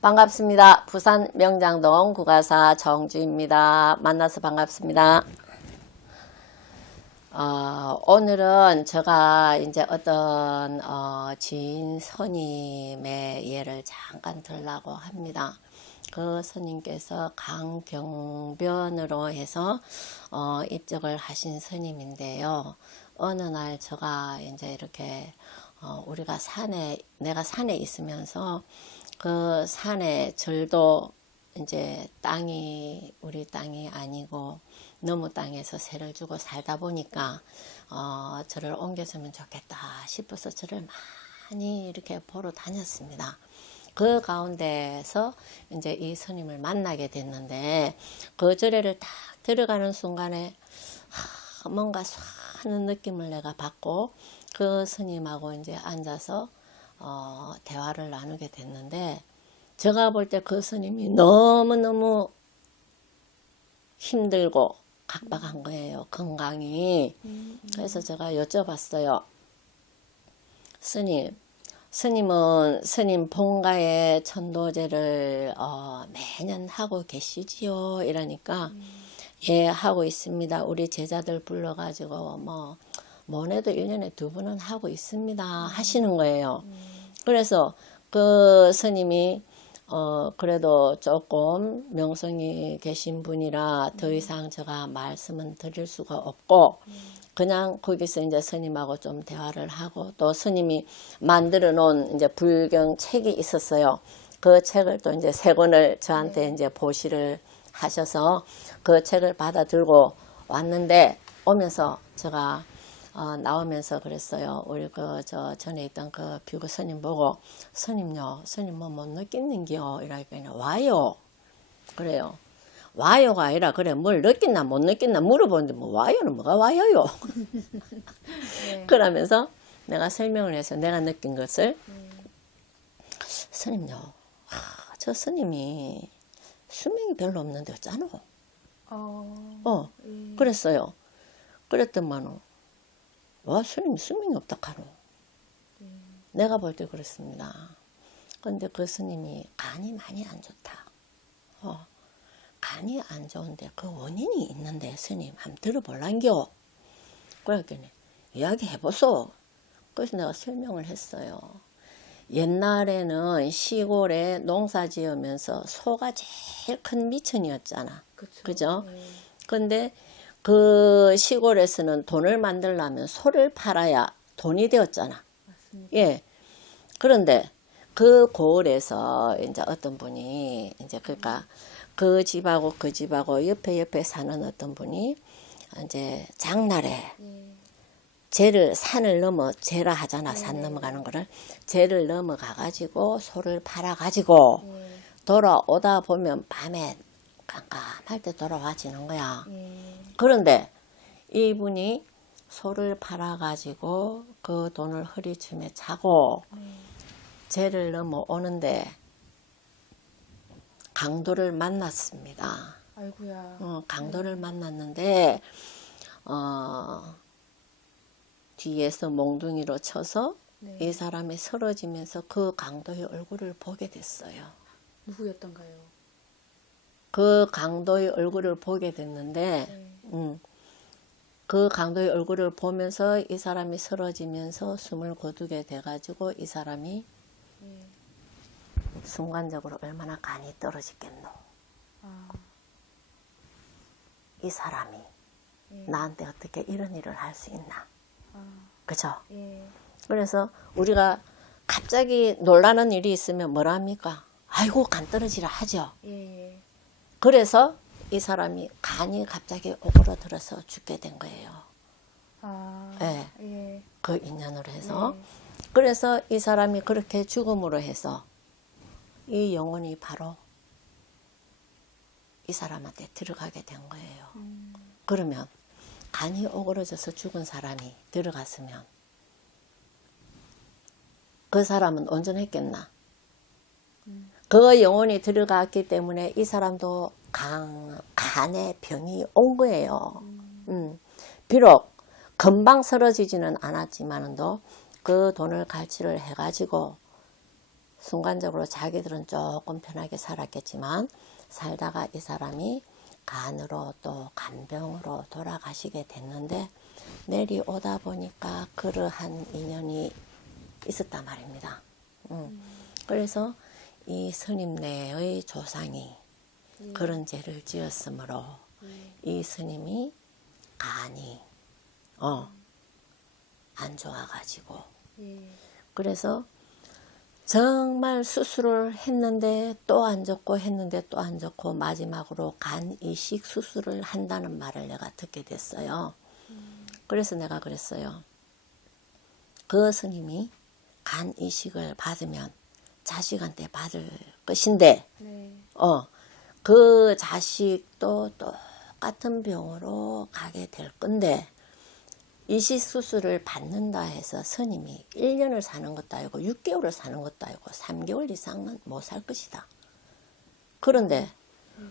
반갑습니다. 부산 명장동 구가사 정주입니다. 만나서 반갑습니다. 오늘은 제가 이제 어떤 지인 스님의 예를 잠깐 들라고 합니다. 그 스님께서 강경변으로 해서 입적을 하신 스님인데요. 어느 날 제가 이제 이렇게 내가 산에 있으면서 그 산에 절도 이제 땅이 우리 땅이 아니고 너무 땅에서 세를 주고 살다 보니까 저를 옮겼으면 좋겠다 싶어서 저를 많이 이렇게 보러 다녔습니다. 그 가운데서 이제 이 스님을 만나게 됐는데 그 절에를 딱 들어가는 순간에 뭔가 하는 느낌을 내가 받고 그 스님하고 이제 앉아서 대화를 나누게 됐는데 제가 볼 때 그 스님이 너무너무 힘들고 각박한 거예요. 건강이. 그래서 제가 여쭤봤어요. 스님은 스님 본가에 천도제를 매년 하고 계시지요? 이러니까 예, 하고 있습니다. 우리 제자들 불러가지고 뭐래도 1년에 2번은 하고 있습니다. 하시는 거예요. 그래서 그 스님이 그래도 조금 명성이 계신 분이라 더 이상 제가 말씀은 드릴 수가 없고 그냥 거기서 이제 스님하고 좀 대화를 하고 또 스님이 만들어 놓은 이제 불경 책이 있었어요. 그 책을 또 이제 3권을 저한테 이제 보시를 하셔서 그 책을 받아 들고 왔는데 오면서 제가 나오면서 그랬어요. 우리 전에 있던 그 비구 스님 보고 스님요, 스님 뭐 못 느끼는겨? 이러니까 와요. 그래요. 와요가 아니라 그래 뭘 느끼나 못 느끼나 물어보는데 뭐 와요는 뭐가 와요요? 네. 그러면서 내가 설명을 해서 내가 느낀 것을 스님요. 저 스님이 수명이 별로 없는데 어쩌노? 그랬어요. 그랬더만은 와 스님 수명이 없다 카노. 내가 볼 때 그렇습니다. 근데 그 스님이 간이 많이 안 좋다. 간이 안 좋은데 그 원인이 있는데 스님 한번 들어볼란겨. 그랬더니 이야기 해보소. 그래서 내가 설명을 했어요. 옛날에는 시골에 농사 지으면서 소가 제일 큰 미천이었잖아. 그죠? 근데 그 시골에서는 돈을 만들려면 소를 팔아야 돈이 되었잖아. 맞습니다. 예. 그런데 그 고을에서 이제 어떤 분이 이제 그러니까 그 집하고 그 집하고 옆에 사는 어떤 분이 이제 장날에 산을 넘어 제라 하잖아. 산 넘어가는 거를 제를 넘어가 가지고 소를 팔아 가지고 돌아오다 보면 밤에 깜깜할 때 돌아와지는 거야. 그런데 이분이 소를 팔아가지고 그 돈을 허리춤에 차고 제를 넘어오는데 강도를 만났습니다. 아이고야. 강도를 만났는데 뒤에서 몽둥이로 쳐서 이 사람이 쓰러지면서 그 강도의 얼굴을 보게 됐어요. 누구였던가요? 그 강도의 얼굴을 보게 됐는데 그 강도의 얼굴을 보면서 이 사람이 쓰러지면서 숨을 거두게 돼가지고 이 사람이 순간적으로 얼마나 간이 떨어지겠노. 이 사람이 나한테 어떻게 이런 일을 할 수 있나. 그죠? 그래서 우리가 갑자기 놀라는 일이 있으면 뭐라 합니까? 아이고 간 떨어지라 하죠. 그래서 이 사람이 간이 갑자기 오그라들어서 죽게 된 거예요. 그 인연으로 해서. 그래서 이 사람이 그렇게 죽음으로 해서 이 영혼이 바로 이 사람한테 들어가게 된 거예요. 그러면 간이 오그러져서 죽은 사람이 들어갔으면 그 사람은 온전했겠나? 그 영혼이 들어갔기 때문에 이 사람도 간에 병이 온 거예요. 비록 금방 쓰러지지는 않았지만도 그 돈을 갈취를 해가지고 순간적으로 자기들은 조금 편하게 살았겠지만 살다가 이 사람이 간으로 또 간병으로 돌아가시게 됐는데 내려오다 보니까 그러한 인연이 있었단 말입니다. 그래서 이 스님네의 조상이 그런 죄를 지었으므로 이 스님이 간이 안 좋아가지고 그래서 정말 수술을 했는데 또 안 좋고 했는데 또 안 좋고 마지막으로 간 이식 수술을 한다는 말을 내가 듣게 됐어요. 그래서 내가 그랬어요. 그 스님이 간 이식을 받으면 자식한테 받을 것인데 그 자식도 똑같은 병으로 가게 될 건데 이식 수술을 받는다 해서 스님이 1년을 사는 것도 아니고 6개월을 사는 것도 아니고 3개월 이상은 못 살 것이다. 그런데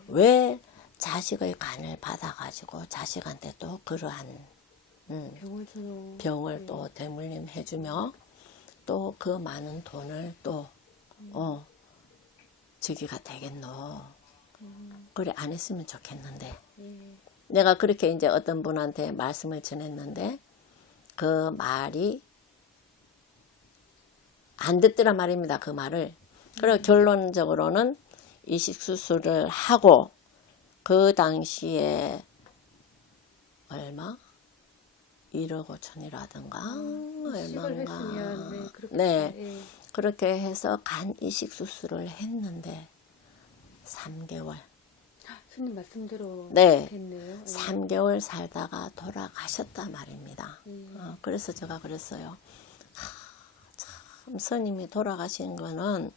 왜 자식의 간을 받아가지고 자식한테 또 그러한 병을 또 대물림 해주며 또 그 많은 돈을 또 주기가 되겠노. 그래 안 했으면 좋겠는데 내가 그렇게 이제 어떤 분한테 말씀을 전했는데 그 말이 안 듣더라 말입니다. 그 말을. 그리고 결론적으로는 이식 수술을 하고 그 당시에 얼마? 1억 5천이라든가 얼마인가. 네. 그렇게 해서 간 이식 수술을 했는데 3개월. 스님 말씀대로 네. 됐네요. 3개월 살다가 돌아가셨단 말입니다. 그래서 제가 그랬어요. 참 스님이 돌아가신 거는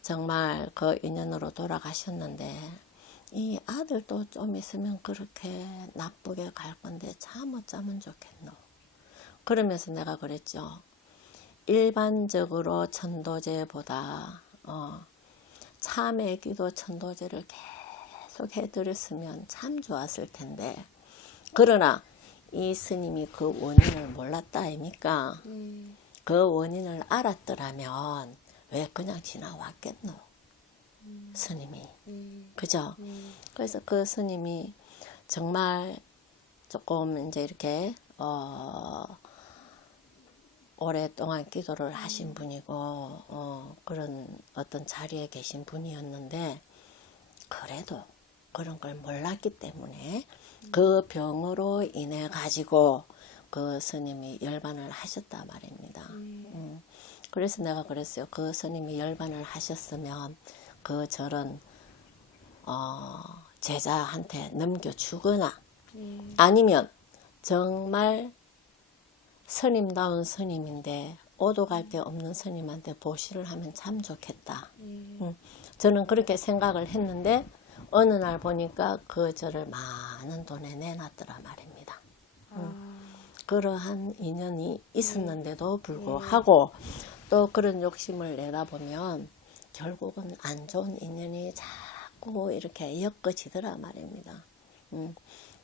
정말 그 인연으로 돌아가셨는데 이 아들도 좀 있으면 그렇게 나쁘게 갈 건데 참 어쩌면 좋겠노. 그러면서 내가 그랬죠. 일반적으로 천도제보다 참회 기도 천도제를 계속 해드렸으면 참 좋았을 텐데 그러나 이 스님이 그 원인을 몰랐다 아닙니까? 그 원인을 알았더라면 왜 그냥 지나왔겠노? 스님이. 그죠? 그래서 그 스님이 정말 조금 이제 이렇게 오랫동안 기도를 하신 분이고 그런 어떤 자리에 계신 분이었는데 그래도 그런 걸 몰랐기 때문에 그 병으로 인해 가지고 그 스님이 열반을 하셨단 말입니다. 그래서 내가 그랬어요. 그 스님이 열반을 하셨으면 그 절은 제자한테 넘겨주거나 아니면 정말 스님다운 스님인데 오도 갈 데 없는 스님한테 보시를 하면 참 좋겠다. 저는 그렇게 생각을 했는데 어느 날 보니까 그 절을 많은 돈에 내놨더라 말입니다. 그러한 인연이 있었는데도 불구하고 또 그런 욕심을 내다 보면 결국은 안 좋은 인연이 자꾸 이렇게 엮어지더라 말입니다.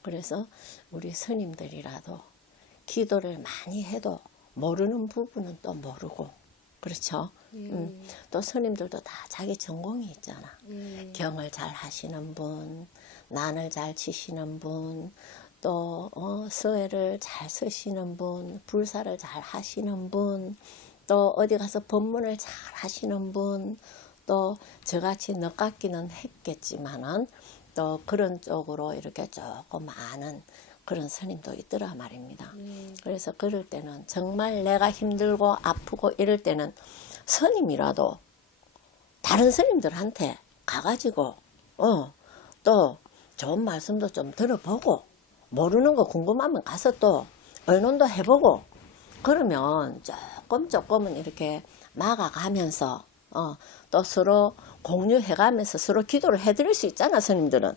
그래서 우리 스님들이라도 기도를 많이 해도 모르는 부분은 또 모르고 그렇죠. 또 스님들도 다 자기 전공이 있잖아. 경을 잘 하시는 분, 난을 잘 치시는 분, 또 서예를 잘 쓰시는 분, 불사를 잘 하시는 분, 또 어디 가서 법문을 잘 하시는 분, 또 저같이 늦깎이는 했겠지만은 또 그런 쪽으로 이렇게 조금 많은 그런 스님도 있더라 말입니다. 그래서 그럴 때는 정말 내가 힘들고 아프고 이럴 때는 스님이라도 다른 스님들한테 가가지고 또 좋은 말씀도 좀 들어보고 모르는 거 궁금하면 가서 또 의논도 해보고 그러면 조금은 이렇게 막아가면서 또 서로 공유해가면서 서로 기도를 해드릴 수 있잖아 스님들은.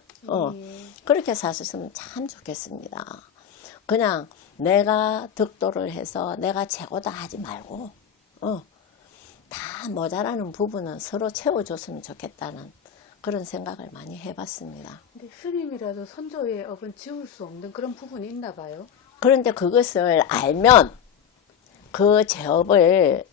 그렇게 사셨으면 참 좋겠습니다. 그냥 내가 득도를 해서 내가 최고다 하지 말고 다 모자라는 부분은 서로 채워줬으면 좋겠다는 그런 생각을 많이 해봤습니다. 근데 스님이라도 선조의 업은 지울 수 없는 그런 부분이 있나 봐요. 그런데 그것을 알면 그 제업을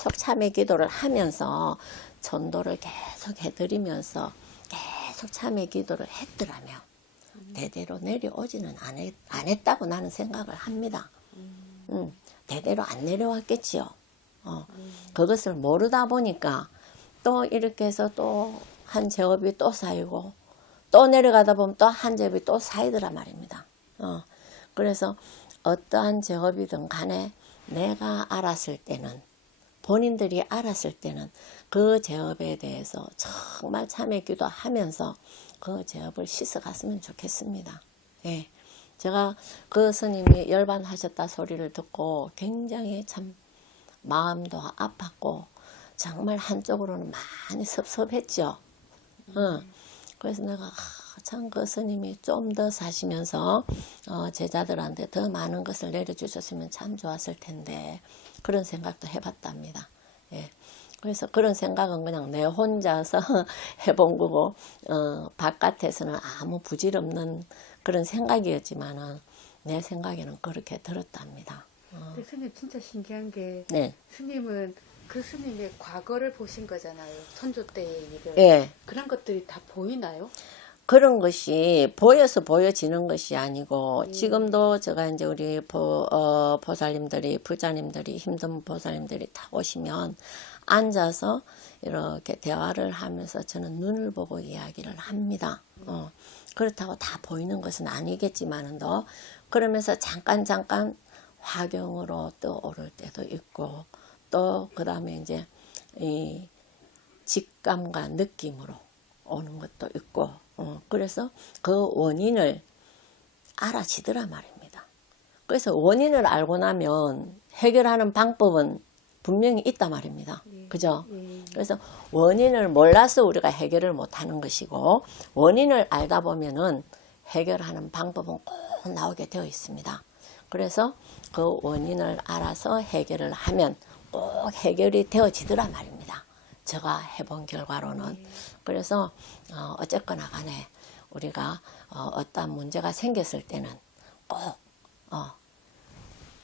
계속 참회 기도를 하면서 전도를 계속 해드리면서 계속 참회 기도를 했더라면 대대로 내려오지는 안 했다고 나는 생각을 합니다. 대대로 안 내려왔겠지요. 그것을 모르다 보니까 또 이렇게 해서 또 한 제업이 또 쌓이고 또 내려가다 보면 또 한 제업이 또 쌓이더란 말입니다. 그래서 어떠한 제업이든 간에 내가 알았을 때는 본인들이 알았을 때는 그 제업에 대해서 정말 참회 기도하면서 그 제업을 씻어갔으면 좋겠습니다. 예. 제가 그 스님이 열반하셨다 소리를 듣고 굉장히 참 마음도 아팠고 정말 한쪽으로는 많이 섭섭했죠. 그래서 내가 참 그 스님이 좀 더 사시면서 제자들한테 더 많은 것을 내려주셨으면 참 좋았을 텐데 그런 생각도 해봤답니다. 예. 그래서 그런 생각은 그냥 내 혼자서 해본 거고 바깥에서는 아무 부질없는 그런 생각이었지만은 내 생각에는 그렇게 들었답니다. 근데 스님 진짜 신기한 게 네. 스님은 그 스님의 과거를 보신 거잖아요. 선조 때의 일을. 예. 그런 것들이 다 보이나요? 그런 것이 보여서 보여지는 것이 아니고 지금도 제가 이제 우리 보살님들이 불자님들이 힘든 보살님들이 다 오시면 앉아서 이렇게 대화를 하면서 저는 눈을 보고 이야기를 합니다. 그렇다고 다 보이는 것은 아니겠지만은도 그러면서 잠깐 화경으로 떠오를 때도 있고 또 그 다음에 이제 이 직감과 느낌으로 오는 것도 있고 그래서 그 원인을 알아지더라 말입니다. 그래서 원인을 알고 나면 해결하는 방법은 분명히 있단 말입니다. 그죠? 그래서 원인을 몰라서 우리가 해결을 못하는 것이고 원인을 알다 보면은 해결하는 방법은 꼭 나오게 되어 있습니다. 그래서 그 원인을 알아서 해결을 하면 꼭 해결이 되어지더라 말입니다. 제가 해본 결과로는. 그래서 어쨌거나 간에 우리가 어떤 문제가 생겼을 때는 꼭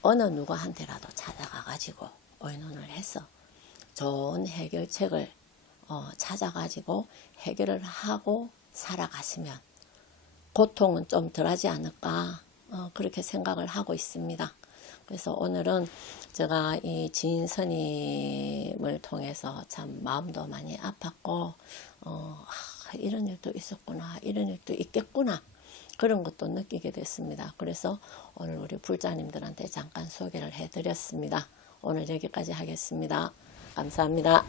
어느 누구한테라도 찾아가 가지고 의논을 해서 좋은 해결책을 찾아가지고 해결을 하고 살아갔으면 고통은 좀 덜하지 않을까 그렇게 생각을 하고 있습니다. 그래서 오늘은 제가 이 지인 스님을 통해서 참 마음도 많이 아팠고 이런 일도 있었구나, 이런 일도 있겠구나 그런 것도 느끼게 됐습니다. 그래서 오늘 우리 불자님들한테 잠깐 소개를 해드렸습니다. 오늘 여기까지 하겠습니다. 감사합니다.